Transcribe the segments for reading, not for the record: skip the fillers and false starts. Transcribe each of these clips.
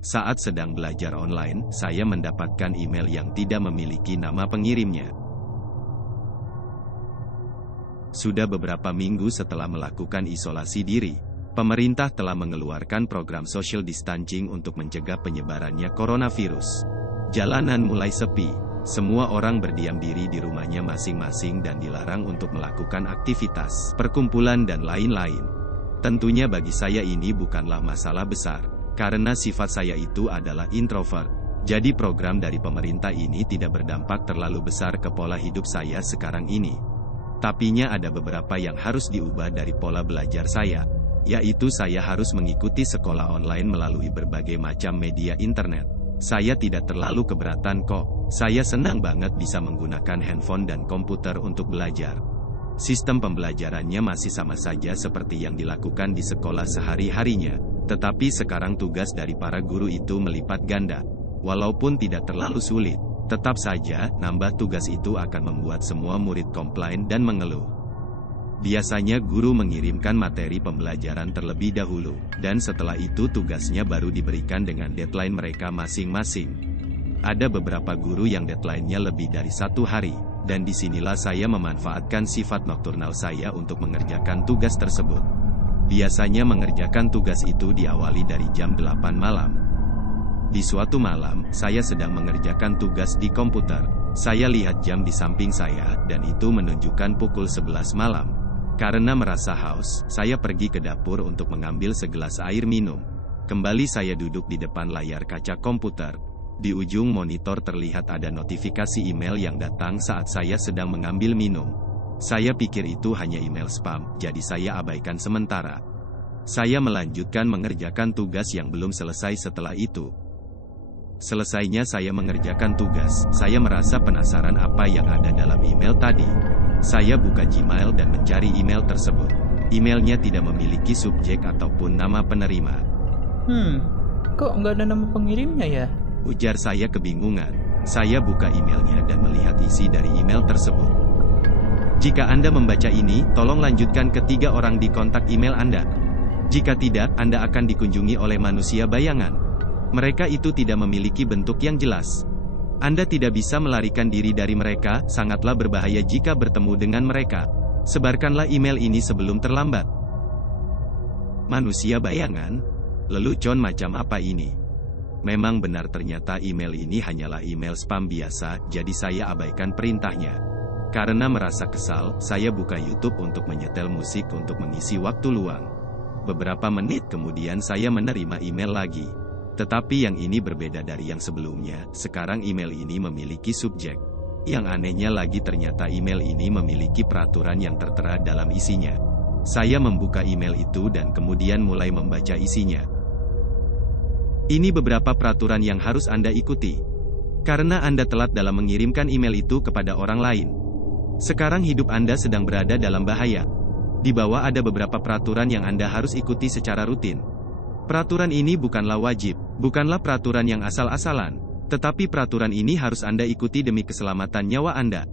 Saat sedang belajar online, saya mendapatkan email yang tidak memiliki nama pengirimnya. Sudah beberapa minggu setelah melakukan isolasi diri, pemerintah telah mengeluarkan program social distancing untuk mencegah penyebarannya coronavirus. Jalanan mulai sepi, semua orang berdiam diri di rumahnya masing-masing dan dilarang untuk melakukan aktivitas, perkumpulan dan lain-lain. Tentunya bagi saya ini bukanlah masalah besar, karena sifat saya itu adalah introvert. Jadi program dari pemerintah ini tidak berdampak terlalu besar ke pola hidup saya sekarang ini. Tapinya ada beberapa yang harus diubah dari pola belajar saya, yaitu saya harus mengikuti sekolah online melalui berbagai macam media internet. Saya tidak terlalu keberatan kok, saya senang banget bisa menggunakan handphone dan komputer untuk belajar. Sistem pembelajarannya masih sama saja seperti yang dilakukan di sekolah sehari-harinya, tetapi sekarang tugas dari para guru itu melipat ganda. Walaupun tidak terlalu sulit, tetap saja, nambah tugas itu akan membuat semua murid komplain dan mengeluh. Biasanya guru mengirimkan materi pembelajaran terlebih dahulu, dan setelah itu tugasnya baru diberikan dengan deadline mereka masing-masing. Ada beberapa guru yang deadline-nya lebih dari 1 hari, dan disinilah saya memanfaatkan sifat nokturnal saya untuk mengerjakan tugas tersebut. Biasanya mengerjakan tugas itu diawali dari jam 8 malam. Di suatu malam, saya sedang mengerjakan tugas di komputer. Saya lihat jam di samping saya, dan itu menunjukkan pukul 11 malam. Karena merasa haus, saya pergi ke dapur untuk mengambil segelas air minum. Kembali saya duduk di depan layar kaca komputer. Di ujung monitor terlihat ada notifikasi email yang datang saat saya sedang mengambil minum. Saya pikir itu hanya email spam, jadi saya abaikan sementara. Saya melanjutkan mengerjakan tugas yang belum selesai setelah itu. Selesainya saya mengerjakan tugas, saya merasa penasaran apa yang ada dalam email tadi. Saya buka Gmail dan mencari email tersebut. Emailnya tidak memiliki subjek ataupun nama penerima. Kok nggak ada nama pengirimnya ya? Ujar saya kebingungan. Saya buka emailnya dan melihat isi dari email tersebut. Jika Anda membaca ini, tolong lanjutkan ke 3 orang di kontak email Anda. Jika tidak, Anda akan dikunjungi oleh manusia bayangan. Mereka itu tidak memiliki bentuk yang jelas. Anda tidak bisa melarikan diri dari mereka, sangatlah berbahaya jika bertemu dengan mereka. Sebarkanlah email ini sebelum terlambat. Manusia bayangan? Lelucon macam apa ini? Memang benar ternyata email ini hanyalah email spam biasa, jadi saya abaikan perintahnya. Karena merasa kesal, saya buka YouTube untuk menyetel musik untuk mengisi waktu luang. Beberapa menit kemudian saya menerima email lagi. Tetapi yang ini berbeda dari yang sebelumnya, sekarang email ini memiliki subjek. Yang anehnya lagi ternyata email ini memiliki peraturan yang tertera dalam isinya. Saya membuka email itu dan kemudian mulai membaca isinya. Ini beberapa peraturan yang harus Anda ikuti. Karena Anda telat dalam mengirimkan email itu kepada orang lain. Sekarang hidup Anda sedang berada dalam bahaya. Di bawah ada beberapa peraturan yang Anda harus ikuti secara rutin. Peraturan ini bukanlah wajib, bukanlah peraturan yang asal-asalan, tetapi peraturan ini harus Anda ikuti demi keselamatan nyawa Anda.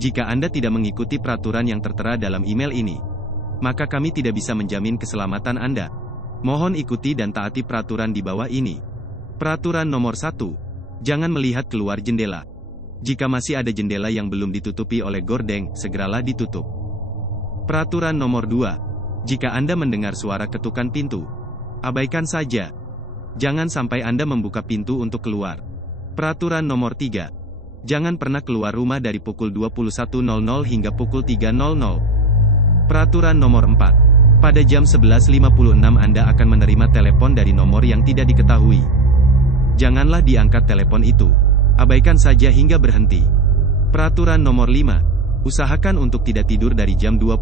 Jika Anda tidak mengikuti peraturan yang tertera dalam email ini, maka kami tidak bisa menjamin keselamatan Anda. Mohon ikuti dan taati peraturan di bawah ini. Peraturan nomor 1. Jangan melihat keluar jendela. Jika masih ada jendela yang belum ditutupi oleh gordeng, segeralah ditutup. Peraturan nomor 2. Jika Anda mendengar suara ketukan pintu, abaikan saja. Jangan sampai Anda membuka pintu untuk keluar. Peraturan nomor 3. Jangan pernah keluar rumah dari pukul 21.00 hingga pukul 3.00. Peraturan nomor 4. Pada jam 11.56 Anda akan menerima telepon dari nomor yang tidak diketahui. Janganlah diangkat telepon itu. Abaikan saja hingga berhenti. Peraturan nomor 5. Usahakan untuk tidak tidur dari jam 20.00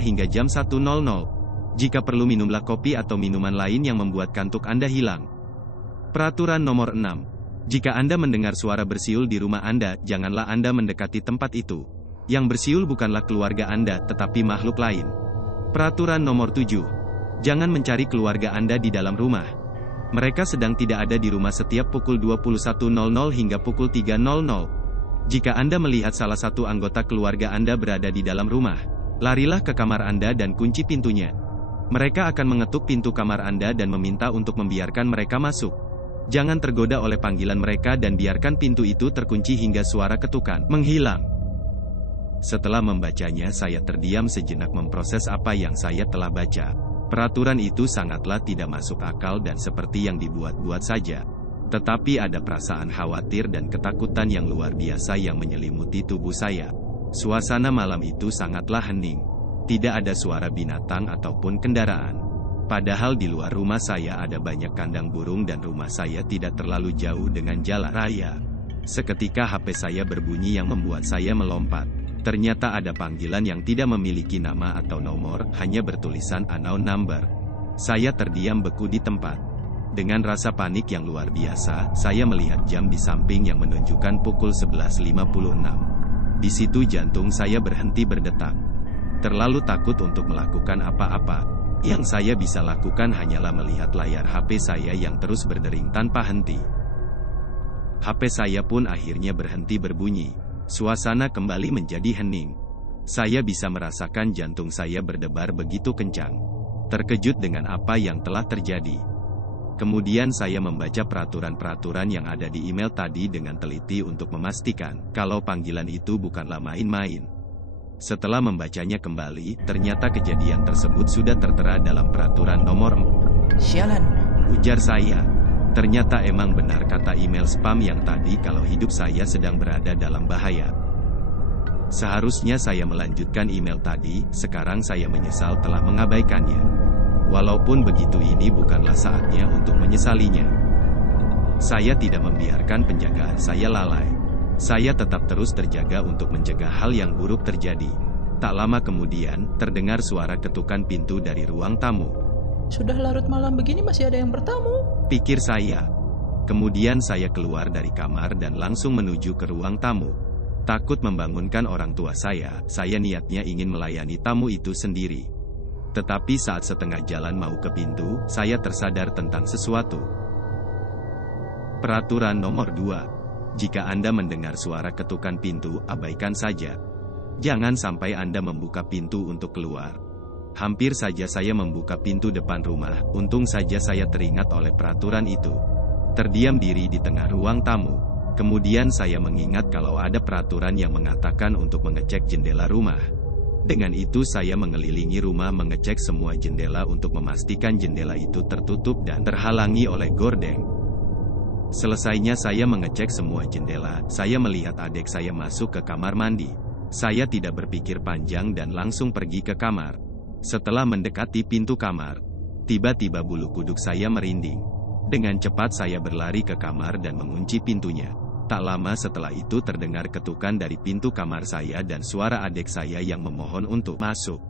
hingga jam 1.00. Jika perlu minumlah kopi atau minuman lain yang membuat kantuk Anda hilang. Peraturan nomor 6. Jika Anda mendengar suara bersiul di rumah Anda, janganlah Anda mendekati tempat itu. Yang bersiul bukanlah keluarga Anda, tetapi makhluk lain. Peraturan nomor 7. Jangan mencari keluarga Anda di dalam rumah. Mereka sedang tidak ada di rumah setiap pukul 21.00 hingga pukul 3.00. Jika Anda melihat salah satu anggota keluarga Anda berada di dalam rumah, larilah ke kamar Anda dan kunci pintunya. Mereka akan mengetuk pintu kamar Anda dan meminta untuk membiarkan mereka masuk. Jangan tergoda oleh panggilan mereka dan biarkan pintu itu terkunci hingga suara ketukan menghilang. Setelah membacanya, saya terdiam sejenak memproses apa yang saya telah baca. Peraturan itu sangatlah tidak masuk akal dan seperti yang dibuat-buat saja. Tetapi ada perasaan khawatir dan ketakutan yang luar biasa yang menyelimuti tubuh saya. Suasana malam itu sangatlah hening. Tidak ada suara binatang ataupun kendaraan. Padahal di luar rumah saya ada banyak kandang burung dan rumah saya tidak terlalu jauh dengan jalan raya. Seketika HP saya berbunyi yang membuat saya melompat. Ternyata ada panggilan yang tidak memiliki nama atau nomor, hanya bertulisan unknown number. Saya terdiam beku di tempat. Dengan rasa panik yang luar biasa, saya melihat jam di samping yang menunjukkan pukul 11.56. Di situ jantung saya berhenti berdetak. Terlalu takut untuk melakukan apa-apa. Yang saya bisa lakukan hanyalah melihat layar HP saya yang terus berdering tanpa henti. HP saya pun akhirnya berhenti berbunyi. Suasana kembali menjadi hening. Saya bisa merasakan jantung saya berdebar begitu kencang. Terkejut dengan apa yang telah terjadi. Kemudian saya membaca peraturan-peraturan yang ada di email tadi dengan teliti untuk memastikan kalau panggilan itu bukanlah main-main. Setelah membacanya kembali, ternyata kejadian tersebut sudah tertera dalam peraturan nomor 4. Sialan, Ujar saya. Ternyata emang benar kata email spam yang tadi kalau hidup saya sedang berada dalam bahaya. Seharusnya saya melanjutkan email tadi, sekarang saya menyesal telah mengabaikannya. Walaupun begitu, ini bukanlah saatnya untuk menyesalinya. Saya tidak membiarkan penjagaan saya lalai. Saya tetap terus terjaga untuk mencegah hal yang buruk terjadi. Tak lama kemudian, terdengar suara ketukan pintu dari ruang tamu. sudah larut malam begini masih ada yang bertamu, Pikir saya. Kemudian saya keluar dari kamar dan langsung menuju ke ruang tamu. Takut membangunkan orang tua saya niatnya ingin melayani tamu itu sendiri. Tetapi saat setengah jalan mau ke pintu, saya tersadar tentang sesuatu. Peraturan nomor 2. Jika Anda mendengar suara ketukan pintu, abaikan saja. Jangan sampai Anda membuka pintu untuk keluar. Hampir saja saya membuka pintu depan rumah, untung saja saya teringat oleh peraturan itu. Terdiam diri di tengah ruang tamu. Kemudian saya mengingat kalau ada peraturan yang mengatakan untuk mengecek jendela rumah. Dengan itu saya mengelilingi rumah mengecek semua jendela untuk memastikan jendela itu tertutup dan terhalangi oleh gordeng. Selesainya saya mengecek semua jendela, saya melihat adik saya masuk ke kamar mandi. Saya tidak berpikir panjang dan langsung pergi ke kamar. Setelah mendekati pintu kamar, tiba-tiba bulu kuduk saya merinding. Dengan cepat saya berlari ke kamar dan mengunci pintunya. Tak lama setelah itu terdengar ketukan dari pintu kamar saya dan suara adik saya yang memohon untuk masuk.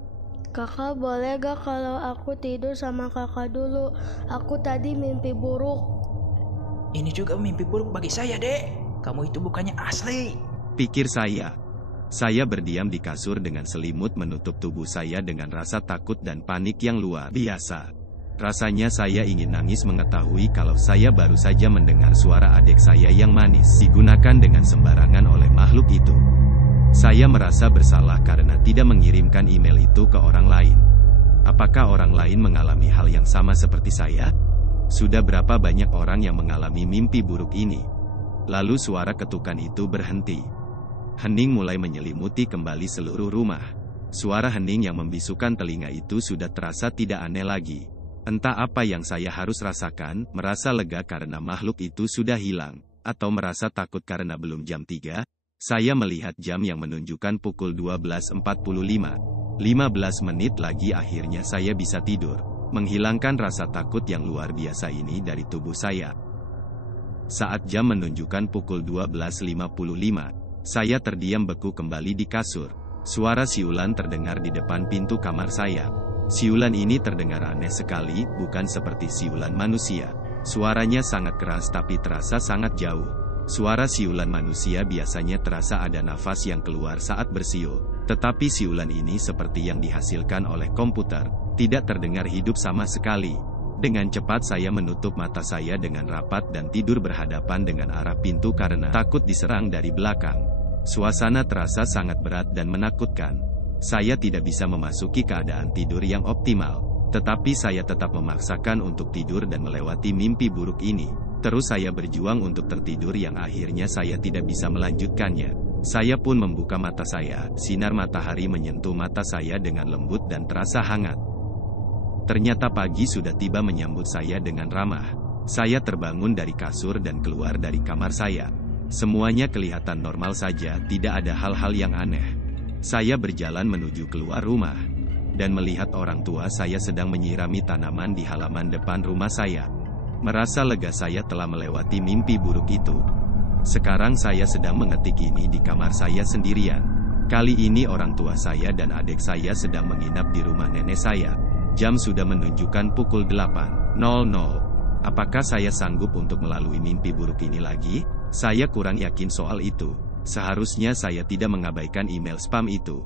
Kakak, boleh gak kalau aku tidur sama kakak dulu? Aku tadi mimpi buruk. ini juga mimpi buruk bagi saya, Dek. Kamu itu bukannya asli. Pikir saya. Saya berdiam di kasur dengan selimut menutup tubuh saya dengan rasa takut dan panik yang luar biasa. Rasanya saya ingin nangis mengetahui kalau saya baru saja mendengar suara adik saya yang manis digunakan dengan sembarangan oleh makhluk itu. Saya merasa bersalah karena tidak mengirimkan email itu ke orang lain. Apakah orang lain mengalami hal yang sama seperti saya? Sudah berapa banyak orang yang mengalami mimpi buruk ini? Lalu suara ketukan itu berhenti. Hening mulai menyelimuti kembali seluruh rumah. Suara hening yang membisukan telinga itu sudah terasa tidak aneh lagi. Entah apa yang saya harus rasakan, merasa lega karena makhluk itu sudah hilang, atau merasa takut karena belum jam 3. Saya melihat jam yang menunjukkan pukul 12.45. 15 menit lagi akhirnya saya bisa tidur, menghilangkan rasa takut yang luar biasa ini dari tubuh saya. Saat jam menunjukkan pukul 12.55, saya terdiam beku kembali di kasur. Suara siulan terdengar di depan pintu kamar saya. Siulan ini terdengar aneh sekali, bukan seperti siulan manusia. Suaranya sangat keras tapi terasa sangat jauh. Suara siulan manusia biasanya terasa ada nafas yang keluar saat bersiul. Tetapi siulan ini seperti yang dihasilkan oleh komputer, tidak terdengar hidup sama sekali. Dengan cepat saya menutup mata saya dengan rapat dan tidur berhadapan dengan arah pintu karena takut diserang dari belakang. Suasana terasa sangat berat dan menakutkan. Saya tidak bisa memasuki keadaan tidur yang optimal, tetapi saya tetap memaksakan untuk tidur dan melewati mimpi buruk ini. Terus saya berjuang untuk tertidur yang akhirnya saya tidak bisa melanjutkannya. Saya pun membuka mata saya, sinar matahari menyentuh mata saya dengan lembut dan terasa hangat. Ternyata pagi sudah tiba menyambut saya dengan ramah. Saya terbangun dari kasur dan keluar dari kamar saya. Semuanya kelihatan normal saja, tidak ada hal-hal yang aneh. Saya berjalan menuju keluar rumah, dan melihat orang tua saya sedang menyirami tanaman di halaman depan rumah saya. Merasa lega saya telah melewati mimpi buruk itu. Sekarang saya sedang mengetik ini di kamar saya sendirian. Kali ini orang tua saya dan adik saya sedang menginap di rumah nenek saya. Jam sudah menunjukkan pukul 8.00. Apakah saya sanggup untuk melalui mimpi buruk ini lagi? Saya kurang yakin soal itu. Seharusnya saya tidak mengabaikan email spam itu.